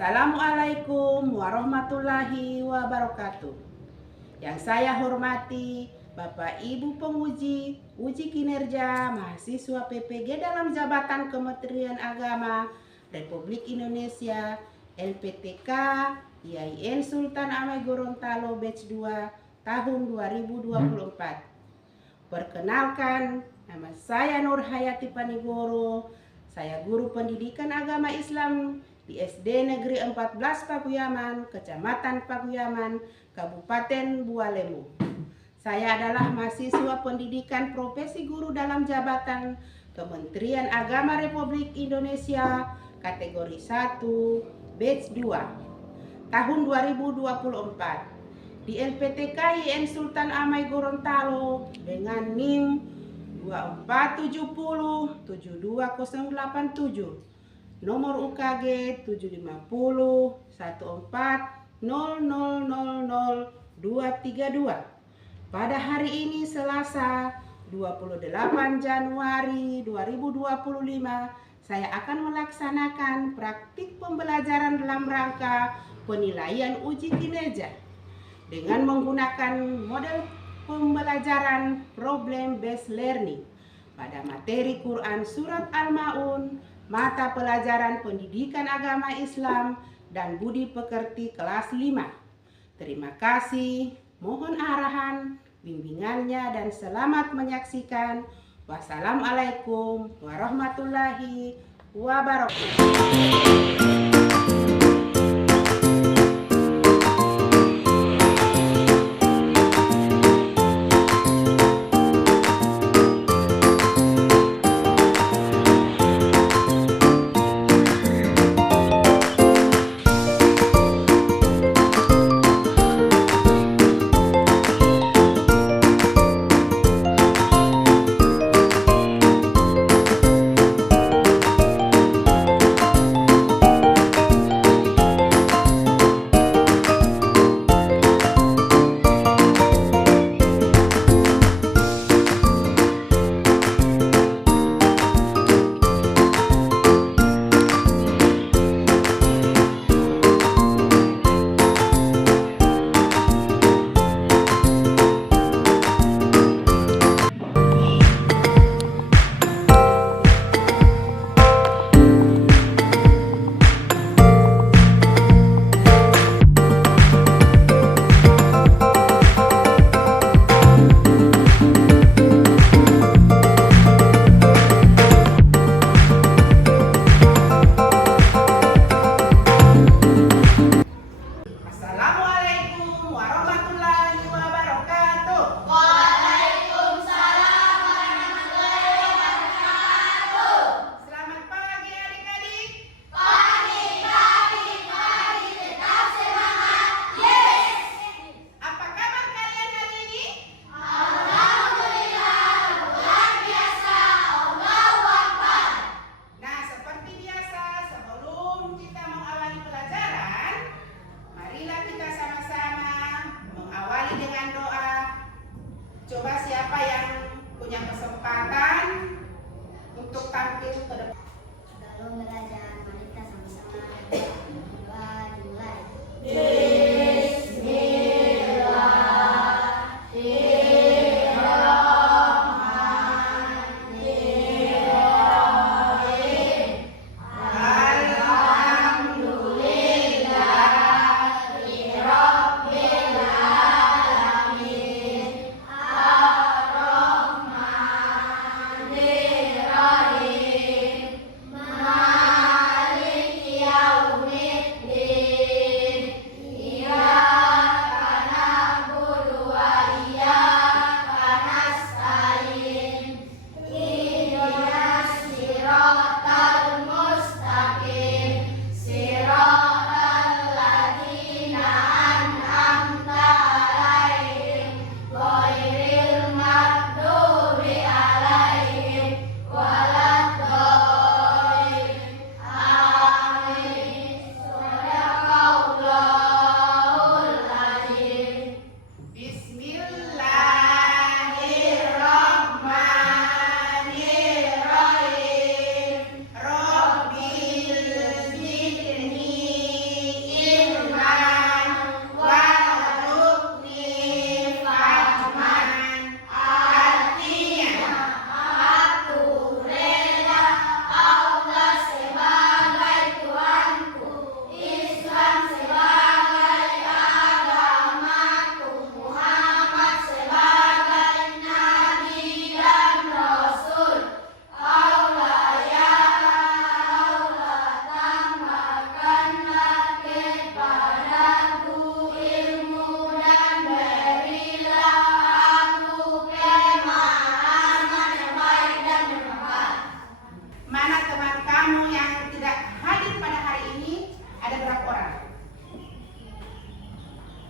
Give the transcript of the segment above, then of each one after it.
Assalamualaikum warahmatullahi wabarakatuh. Yang saya hormati Bapak Ibu penguji uji kinerja mahasiswa PPG dalam jabatan Kementerian Agama Republik Indonesia LPTK IAIN Sultan Amai Gorontalo Batch 2 tahun 2024. Perkenalkan, nama saya Nur Hayati Panigoro. Saya guru pendidikan agama Islam di SD Negeri 14 Pakuyaman, Kecamatan Pakuyaman, Kabupaten Bualemu. Saya adalah mahasiswa pendidikan profesi guru dalam jabatan Kementerian Agama Republik Indonesia kategori 1 batch 2 tahun 2024 di LPTK IAIN Sultan Amai Gorontalo dengan NIM 2470 72087, nomor UKG 750 14 232. Pada hari ini Selasa 28 Januari 2025, saya akan melaksanakan praktik pembelajaran dalam rangka penilaian uji kinerja dengan menggunakan model pembelajaran problem based learning pada materi Quran Surat Al-Ma'un, mata pelajaran pendidikan agama Islam dan budi pekerti kelas 5. Terima kasih, mohon arahan, bimbingannya dan selamat menyaksikan. Wassalamualaikum warahmatullahi wabarakatuh.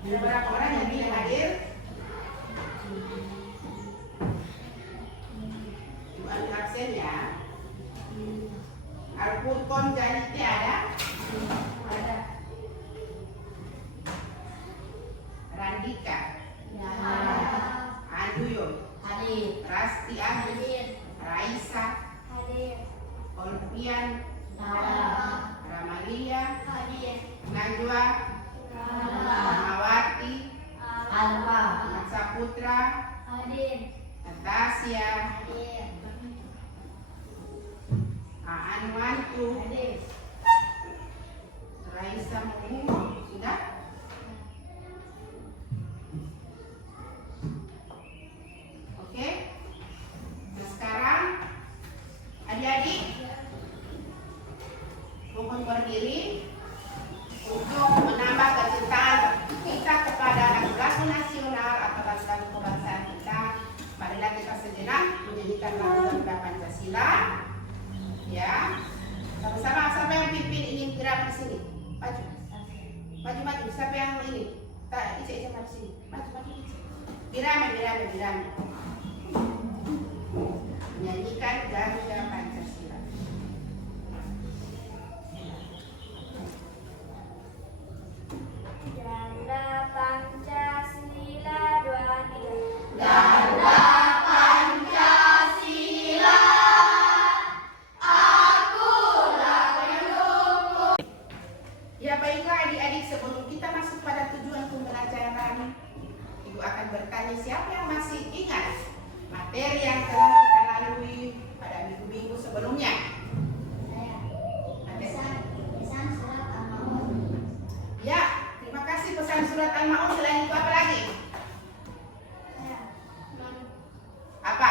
Ada berapa orang yang bilang hadir? Ibu ambil absen ya. Al-Furqon Janiti ada? Ada. Randika? Ya. Anduyun? Hadir. Rasti hadir. Raisa? Hadir. Olpian? Ada. Ramalia? Hadir. Najwa? Mawati? Alfa. Saputra? Hadir. Natasya? Hadir. Anwantu? Hadir. Raisa Mumu? Sudah? Oke. Nah, sekarang adik-adik mohon berdiri untuk menambah kecintaan kita kepada lagu-lagu nasional atau lagu-lagu kebangsaan kita. Marilah kita sejenak menyanyikan lagu Garuda Pancasila. Ya, sama-sama. Siapa yang pimpin ingin gerak di sini? Maju, maju. Siapa yang ini? Tak, Ica maju sini. Maju. Birame. Menyanyikan Garuda Pancasila. Garuda Pancasila 2, 3. Garuda Pancasila, akulah pendukung. Ya baiklah adik-adik, sebelum kita masuk pada tujuan pembelajaran, Ibu akan bertanya siapa yang masih ingat materi yang telah kita lalui pada minggu-minggu sebelumnya. Pesan surat Al-Maun. Ya, terima kasih. Pesan surat Al-Maun. Selain itu apa lagi? Apa?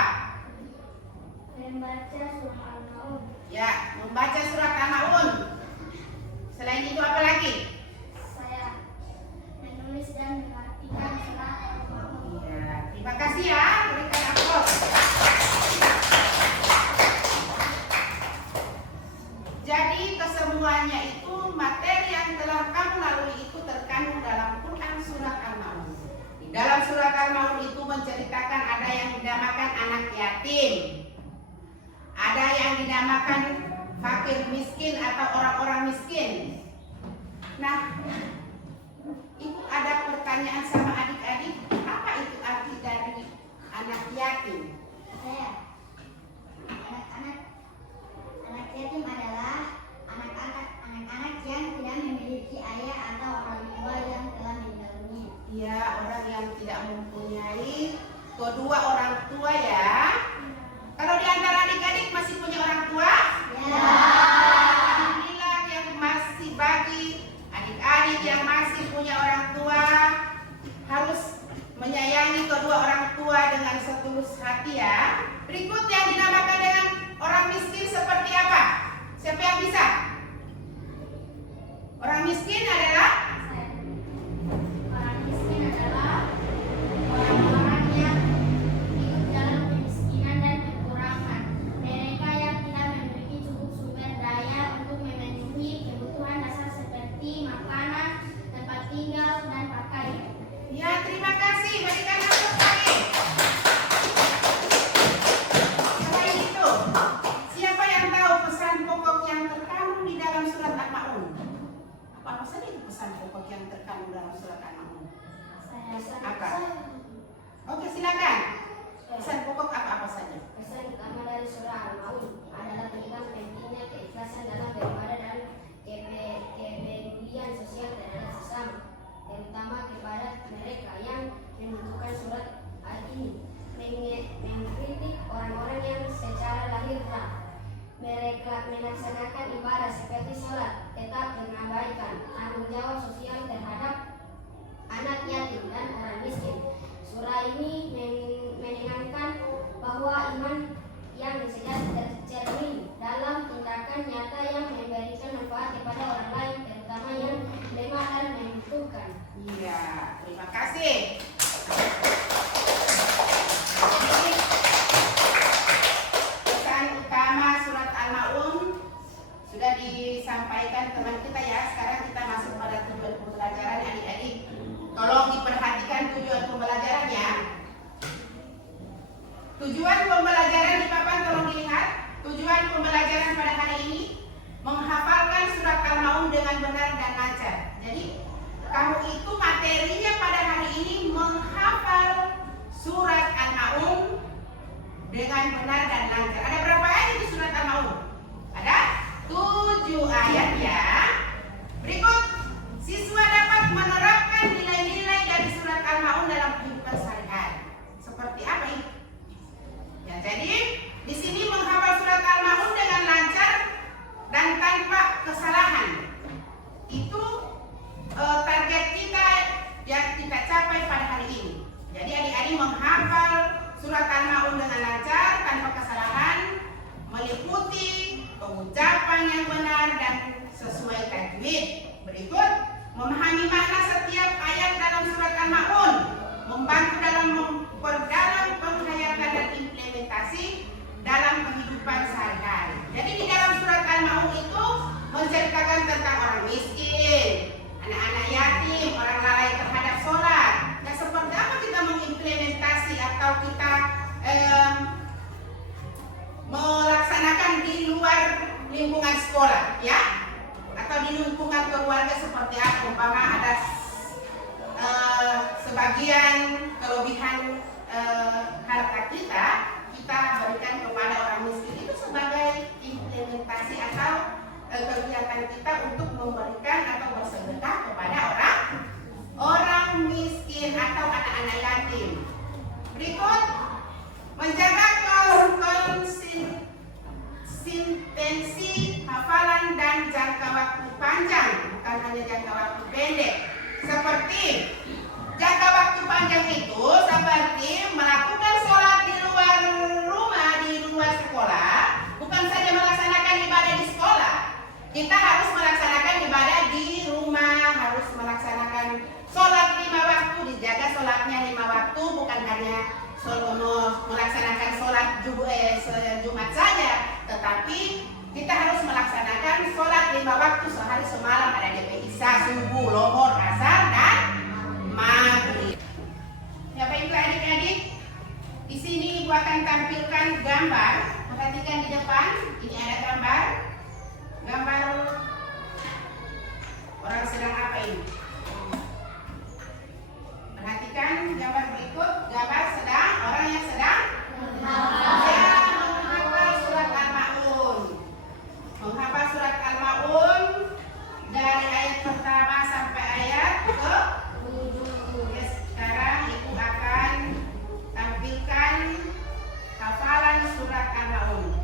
Membaca surat Al-Maun. Ya, membaca surat Al-Maun. Selain itu apa lagi? Saya menulis dan mengartikan surat Al-Maun. Ya, terima kasih ya. Berikan aplaus. Jadi kesemuanya itu materi yang telah kamu lalui itu terkandung dalam Quran surat Al-Maun. Di dalam surat Al-Maun itu menceritakan ada yang dinamakan anak yatim, ada yang dinamakan fakir miskin atau orang-orang miskin. Nah, Ibu ada pertanyaan sama adik-adik, apa itu arti dari anak yatim? Saya anak yatim adalah anak-anak yang tidak memiliki ayah atau orang tua yang telah meninggal dunia. Ya, orang yang tidak mempunyai kedua orang tua ya. Kalau di antara adik-adik masih punya orang tua? Ya. Alhamdulillah yang masih bagi adik-adik yang masih punya orang tua harus menyayangi kedua orang tua dengan setulus hati ya. Berikut yang dinamakan dengan orang miskin seperti apa? Siapa yang bisa? Orang miskin adalah Orang miskin adalah orang-orang yang hidup dalam kemiskinan dan kekurangan. Mereka yang tidak memiliki cukup sumber daya untuk memenuhi kebutuhan dasar seperti makanan, tempat tinggal, dan pakaian. ya, terima kasih. Berikan aplaus lagi. Selain itu, siapa yang tahu pesan pokok yang terkandung di dalam surat Al-Maun? Apa saja itu pesan pokok yang terkandung dalam surat Al-Maun? Apa? Oke, silakan. Pesan pokok apa saja? Pesan utama dari surah Al-Maun adalah tentang pentingnya keikhlasan dalam beribadah dan kepedulian sosial terhadap sesama, terutama kepada mereka yang membutuhkan. Surat ini mengkritik orang-orang yang secara lahiriah mereka melaksanakan ibadah seperti sholat, tetap mengabaikan tanggung jawab sosial terhadap anak yatim dan orang miskin. Surah ini menekankan bahwa iman yang sejati tercermin dalam tindakan nyata yang kamu itu materinya pada hari ini menghafal surat Al-Maun dengan benar dan lancar. Ada berapa ayat itu surat Al-Maun? Ada 7 ayat ya. Berikut, siswa dapat menerapkan nilai-nilai dari surat Al-Maun dalam kehidupan sehari-hari. Seperti apa ini? Ya, jadi di sini menghafal surat Al-Maun dengan lancar dan tanpa kesalahan. Itu target kita yang kita capai pada hari ini. Jadi adik-adik menghafal surat Al-Maun dengan lancar tanpa kesalahan, meliputi pengucapan yang benar dan sesuai tajwid. Berikut, memahami makna setiap ayat dalam surat Al-Maun, membantu dalam memperdalam penghayatan dan implementasi dalam kehidupan sehari-hari. Jadi di dalam surat Al-Maun itu menceritakan tentang orang miskin, anak-anak yatim, orang lalai terhadap sholat. Nah, seperti apa kita mengimplementasi atau kita melaksanakan di luar lingkungan sekolah, ya? Atau di lingkungan keluarga seperti apa? Umpama ada sebagian kelebihan harta kita berikan kepada orang miskin, itu sebagai implementasi atau kegiatan kita untuk memberikan atau bersedekah kepada orang miskin atau anak-anak yatim. Berikut, menjaga konsistensi hafalan dan jangka waktu panjang, bukan hanya jangka waktu pendek. Seperti jangka waktu panjang itu seperti melakukan sholat di luar rumah, di luar sekolah, bukan saja melaksanakan ibadah di sekolah. Kita harus melaksanakan ibadah di rumah, harus melaksanakan sholat 5 waktu, dijaga sholatnya 5 waktu, bukan hanya melaksanakan sholat Jumat saja, tetapi kita harus melaksanakan sholat 5 waktu sehari semalam. Ada DP Isya, subuh, lohor, asar, dan maghrib. Ya baiklah adik-adik, di sini Ibu akan tampilkan gambar. Perhatikan di depan, ini ada gambar orang sedang apa ini? Perhatikan gambar berikut, gambar sedang orang yang sedang menghafal surat Al-Maun. Menghafal surat Al-Maun dari ayat pertama sampai ayat ke-7. Ya, sekarang Ibu akan tampilkan hafalan surat Al-Maun.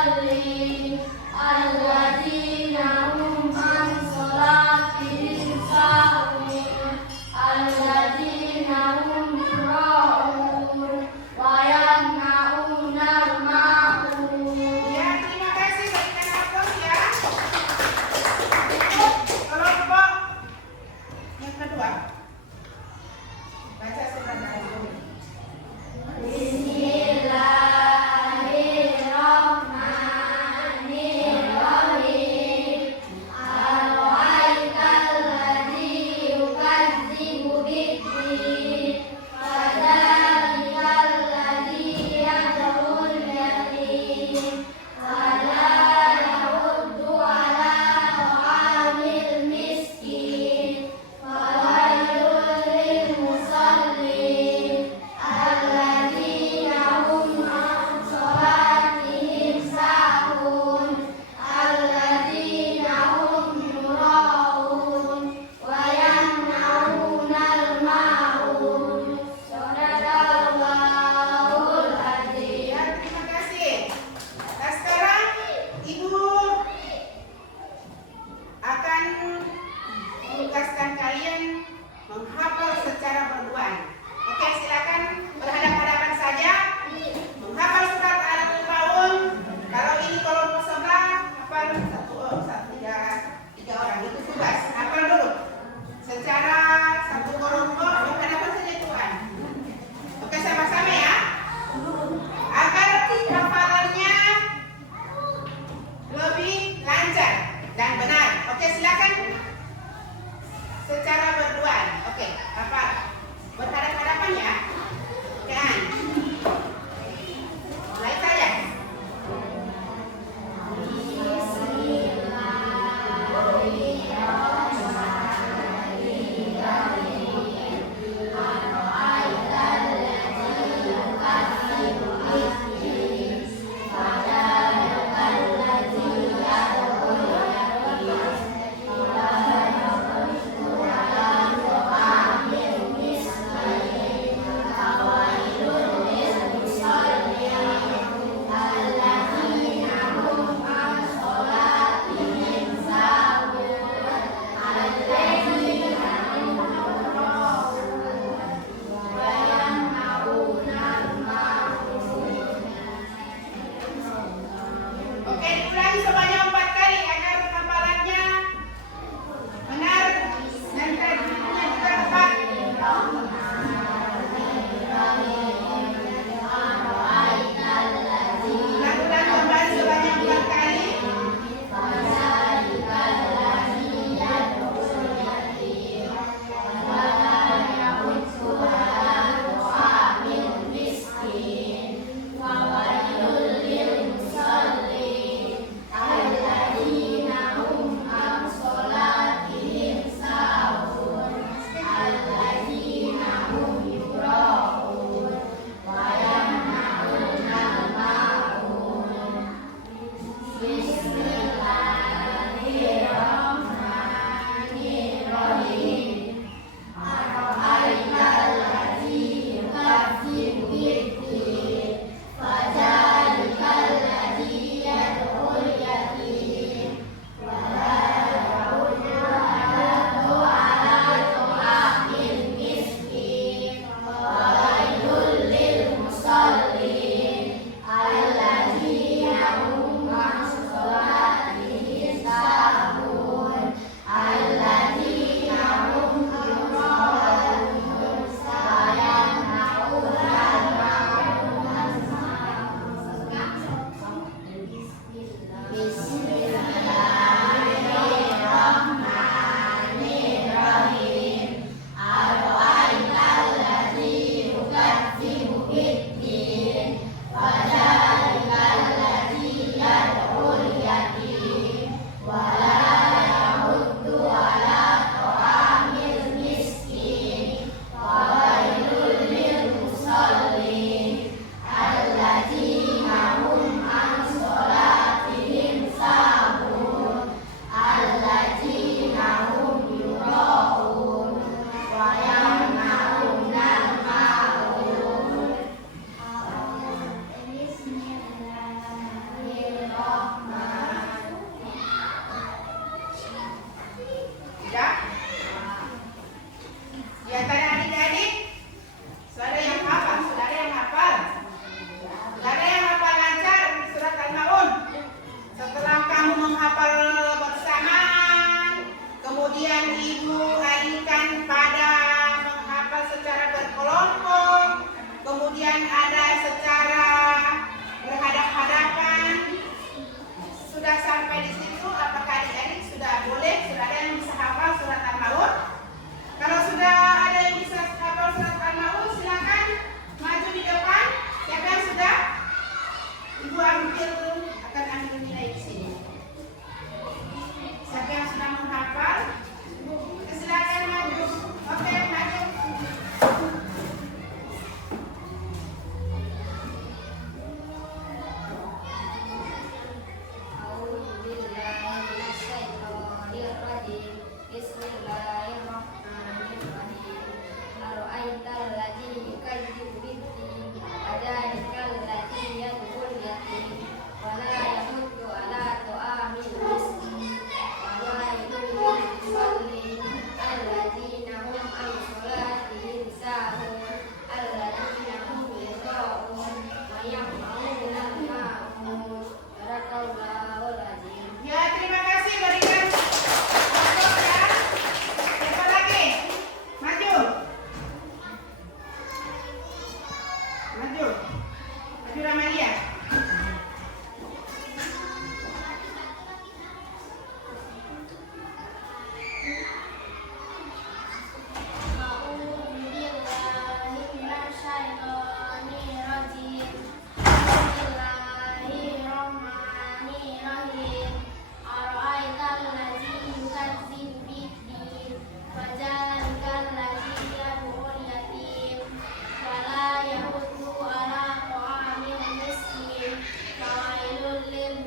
المصلين الذين هم عن صلاتهم ساهون الذين هم يراءون ويمنعون الماعون. Ya, terima kasih. Berikan aplaus ya. Kelompok yang kedua, baca surat Al-Rum. Bismillahirrahmanirrahim. Ara'aital ladzi yukadzibu bid-din fadzalikal ladzi yad'ul yatim wa la yahuddu 'ala ta'amil miskin fawailul lil musallin alladzina hum 'an shalatihim sahun alladzina hum yura'un wa yamna'unal ma'un. Shadaqallahul adzim. Ya, terima kasih. Nah, sekarang Ibu akan menugaskan kalian menghafal secara berduaan. Oke, silakan berhadapan-hadapan saja. Menghafal surat Al-Rum. Kalau ini kelompok sebelah, hafal tiga orang. Itu tugas. Hafal dulu. Secara satu kelompok berhadapan saja Tuhan. Oke, sama-sama ya. Agar hafalannya lebih lancar dan benar. Oke, silakan secara berduaan. Oke, hafal. Berhadapan-hadapan ya. Oke, mulai saja.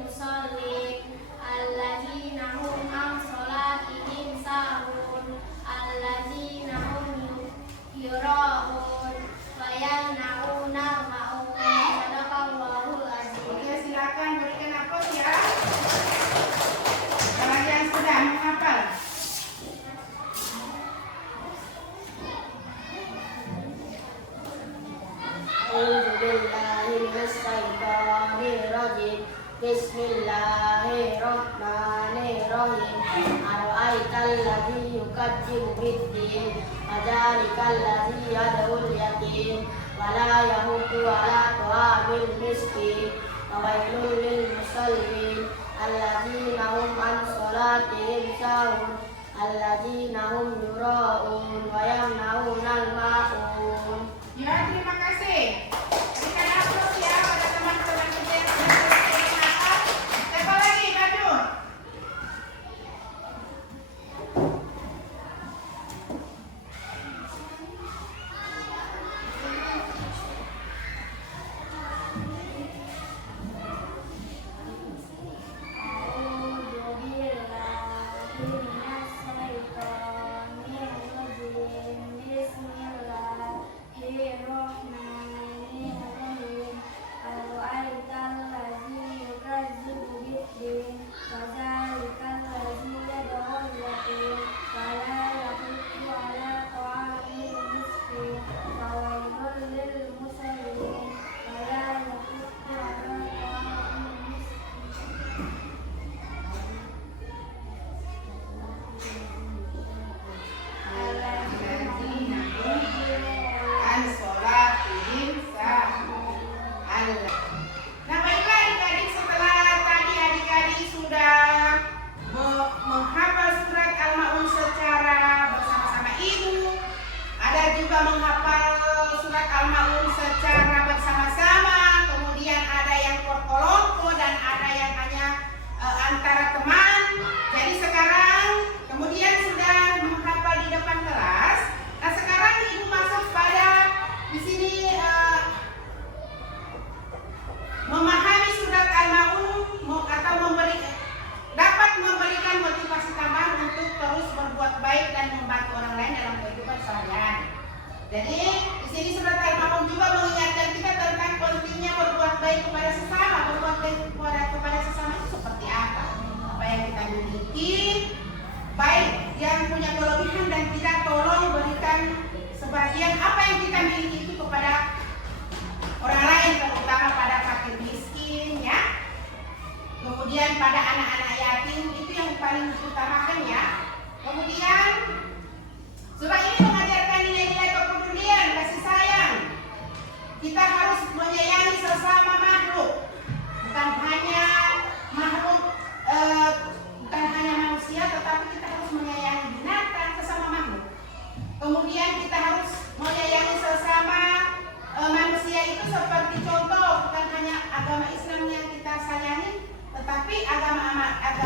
musallin alladzina hum an sholatihim sahun alladzina hum yura'un wa yamna'una ma'un. Sadaqallahul azim. Oke, silakan berikan aplaus ya. Kalian sudah menghafal. Bismillahirrahmanirrahim. Ara'aital ladzi yukadzibu biddin fadzalikal ladzi yad'ul yatim wa la yahuddu 'ala ta'amil miskin fawailul lil musallin alladzina hum an sholatihim sahun alladzina hum yura'un wa yamna'unal ma'un. Ya, terima kasih. Berikan aplaus ya pada teman-teman kita yang sudah selesai menghafal. Siapa lagi, Badrun? Nah, baiklah adik-adik, setelah tadi adik-adik sudah menghafal surat Al-Ma'un secara bersama-sama ibu, ada juga menghafal surat Al-Ma'un secara bersama-sama, kemudian ada yang kelompok dan ada yang hanya antara teman. Jadi sekarang kemudian sudah menghafal di depan kelas. Nah, sekarang ibu masuk pada di sini memahami surat Al-Ma'un atau dapat memberikan motivasi tambahan untuk terus berbuat baik dan membantu orang lain dalam kehidupan sehari-hari. Jadi di sini surat Al-Ma'un juga mengingatkan kita tentang pentingnya berbuat baik kepada sesama. Berbuat baik kepada sesama itu seperti apa? Apa yang kita miliki, baik yang punya kelebihan dan tidak, tolong berikan sebagian apa yang kita miliki itu kepada orang lain, terutama pada fakir miskin ya. Kemudian pada anak-anak yatim, itu yang paling diutamakan ya. Kemudian surah ini mengajarkan nilai-nilai kepedulian, kasih sayang. Kita harus menyayangi sesama makhluk, bukan hanya makhluk bukan hanya manusia, tetapi kita harus menyayangi binatang, sesama makhluk. Kemudian kita harus menyayangi sesama manusia itu seperti contoh, bukan hanya agama Islam yang kita sayangi, tetapi agama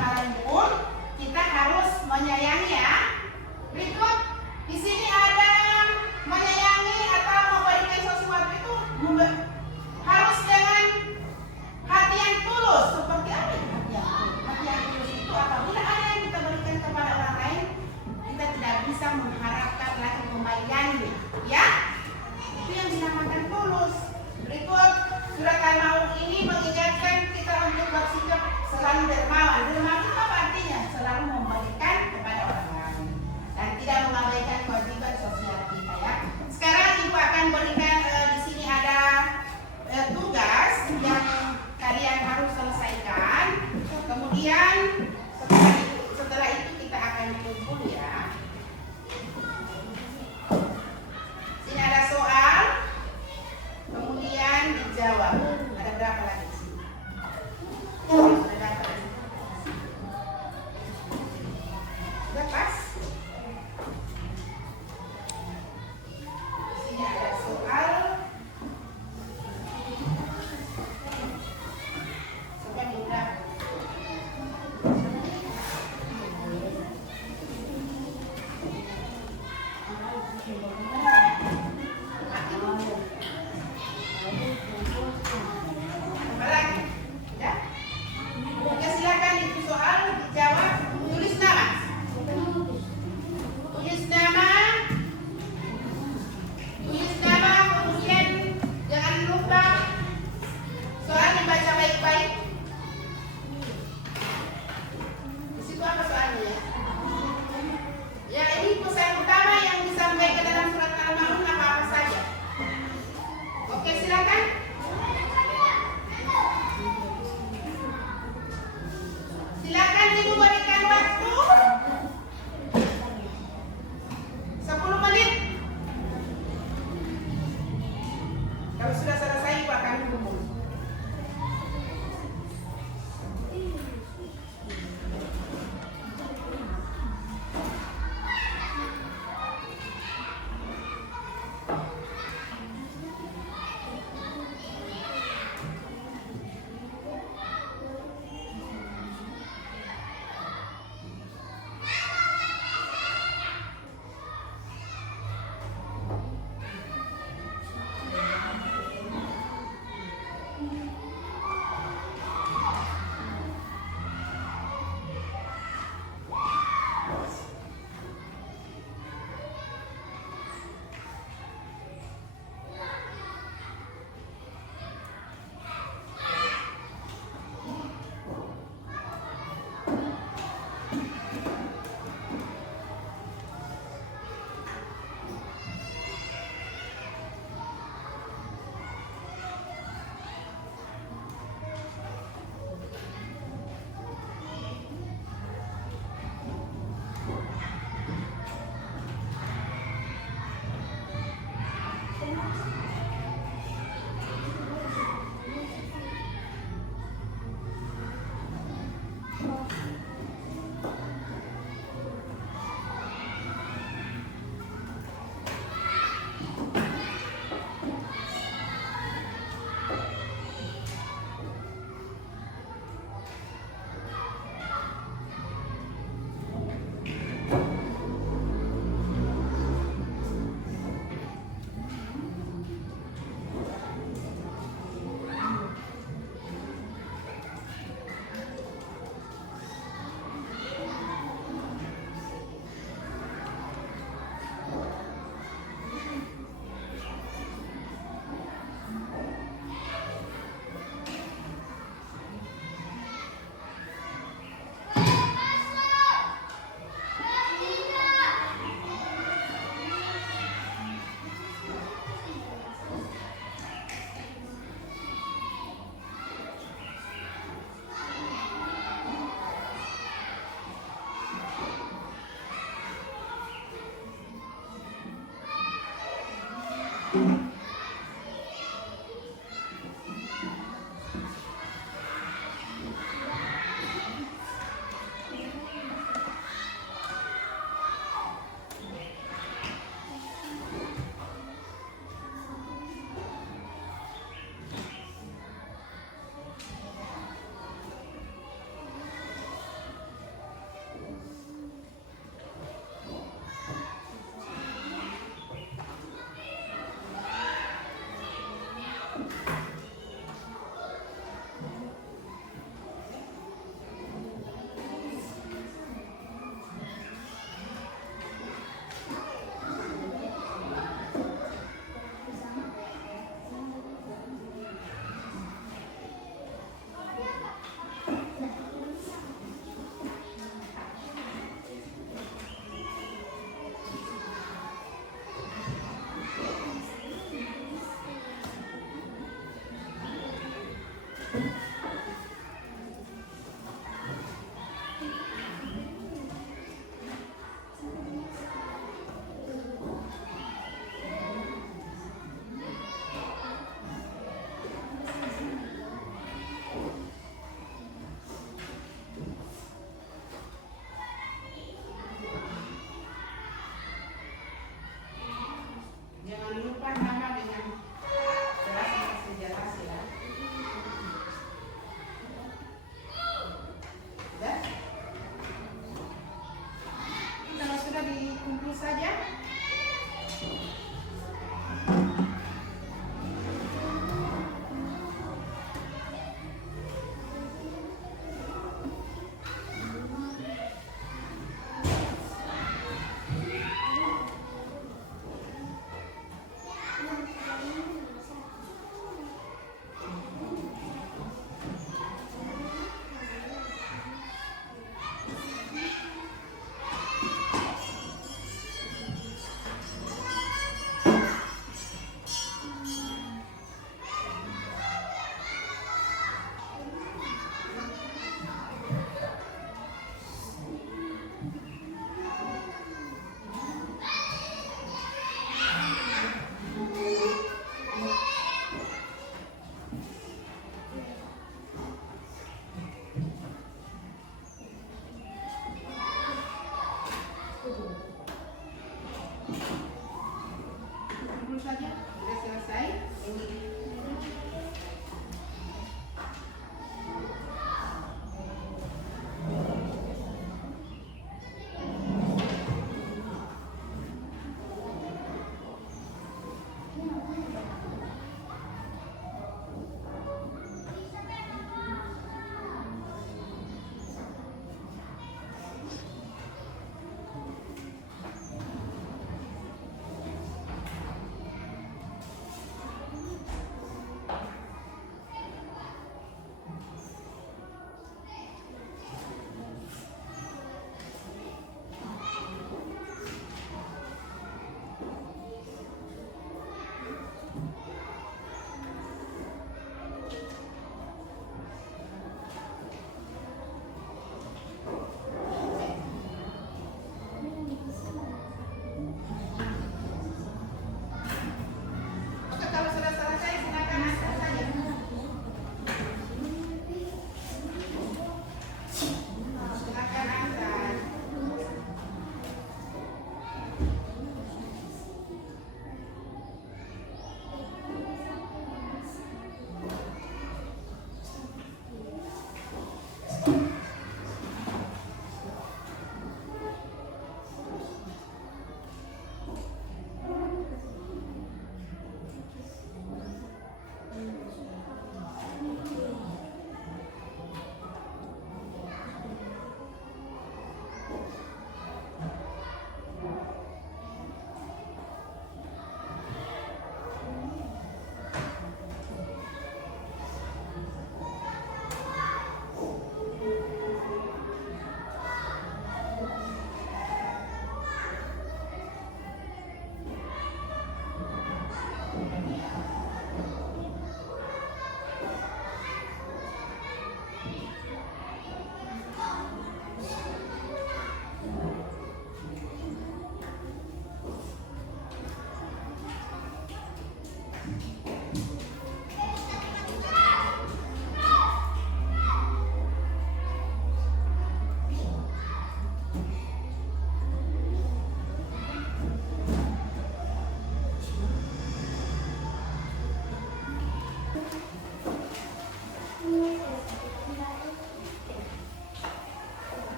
lain pun kita harus menyayangi ya. Berikut di sini ada menyayangi atau memberikan sesuatu itu harus dengan hati yang tulus, seperti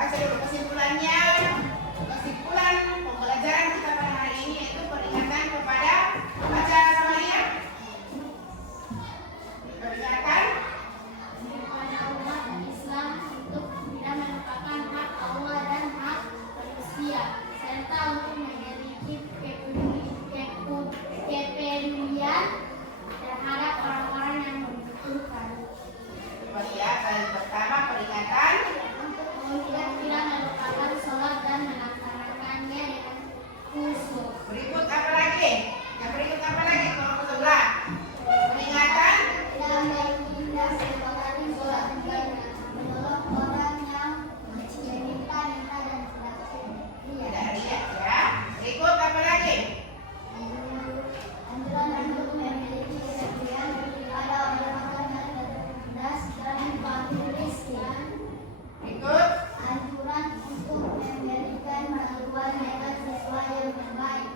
Baca dulu kesimpulannya. Kesimpulan pembelajaran kita pada hari ini yaitu peringatan kepada, baca sama dia. Peringatan kepada umat Islam untuk tidak melupakan hak Allah dan hak manusia, serta untuk memiliki kepedulian terhadap orang-orang yang membutuhkan. ya. Yang pertama peringatan Untuk tidak melupakan sholat dan melaksanakannya dengan khusyuk. berikut apa lagi? Yang berikut apa lagi kalau ke sebelah? Peringatan Tidak menindas seperti sholat berbeda, menolong orang yang meminta-minta dan tidak riak ya. Berikut apa lagi? anjuran untuk memiliki kepedulian kepada orang-orang yang tertindas dan fakir miskin. Berikut Anjuran untuk memberikan bantuan dengan sesuai yang terbaik.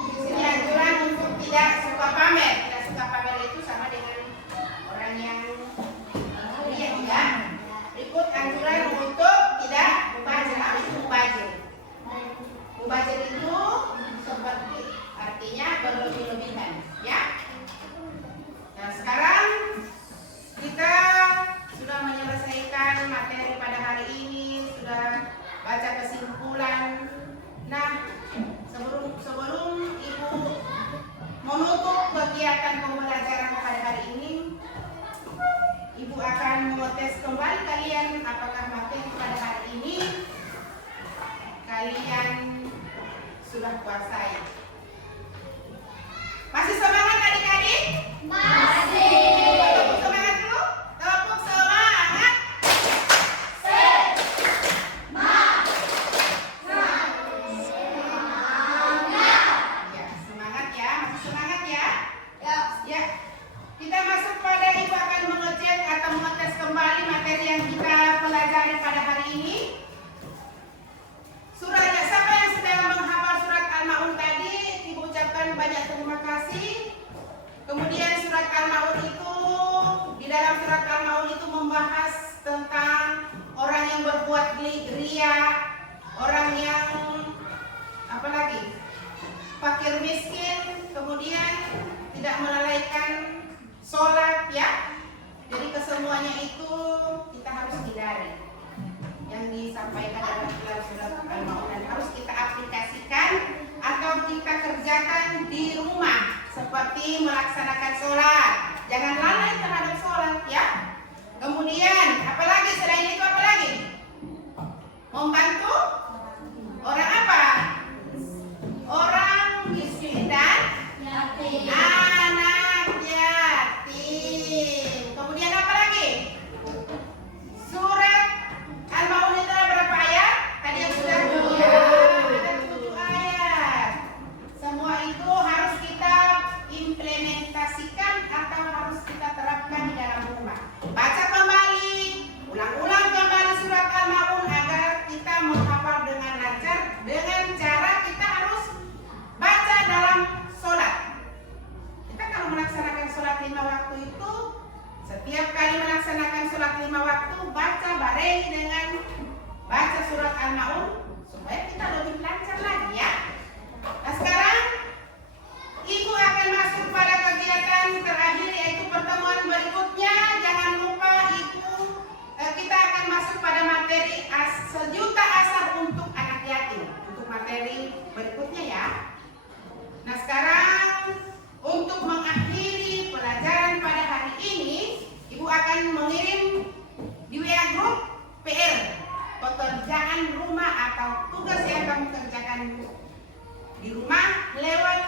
di sini anjuran untuk tidak suka pamer. Tidak suka pamer itu sama dengan orang yang riak ya. Berikut anjuran untuk tidak mubazir. Apa itu mubazir? Mubazir itu seperti artinya berlebih-lebihan ya. Nah sekarang kita sudah menyelesaikan materi pada hari ini, sudah baca kesimpulan. Nah sebelum Ibu menutup kegiatan pembelajaran pada hari ini, Ibu akan mengetes kembali kalian apakah materi pada hari ini kalian sudah kuasai. Masih semangat adik-adik? Tepuk semangat dulu. Tepuk semangat. Ya, semangat ya. Masih semangat ya? Ya. Kita masuk pada Ibu akan mengecek atau mengetes kembali materi yang kita pelajari pada hari ini. Suratnya siapa yang sudah menghafal surat Al-Maun tadi, Ibu ucapkan banyak terima kasih. Kemudian surat Al-Maun itu, di dalam surat Al-Maun itu membahas tentang orang yang berbuat ria, orang yang apa lagi? Fakir miskin, kemudian tidak melalaikan sholat ya. Jadi kesemuanya itu kita harus hindari yang disampaikan dalam surat Al-Maun dan harus kita aplikasikan atau kita kerjakan di rumah seperti melaksanakan sholat. Jangan lalai terhadap sholat ya. Kemudian apalagi selain itu apa lagi? Membantu orang apa? Orang miskin dan anak yatim. Kemudian apa lagi? Surat Al-Maun itu ada berapa ayat? Tadi yang sudah ada 7 ayat. Semua itu harus kita implementasikan atau harus kita terapkan di dalam rumah. Baca kembali, ulang-ulang kembali surat Al-Maun agar kita menghafal dengan lancar dengan cara kita harus baca dalam sholat. Kita kalau melaksanakan sholat 5 waktu itu, setiap kali melaksanakan sholat 5 waktu, baca bareng dengan baca surat Al-Maun supaya kita lebih lancar lagi ya. Nah sekarang Ibu akan masuk pada kegiatan terakhir yaitu pertemuan berikutnya. Jangan lupa kita akan masuk pada materi sejuta asar untuk anak yatim. Untuk materi berikutnya ya. Nah sekarang untuk mengakhiri pelajaran pada hari ini, Ibu akan mengirim di WA Group PR pekerjaan rumah atau tugas yang kamu kerjakan di rumah lewat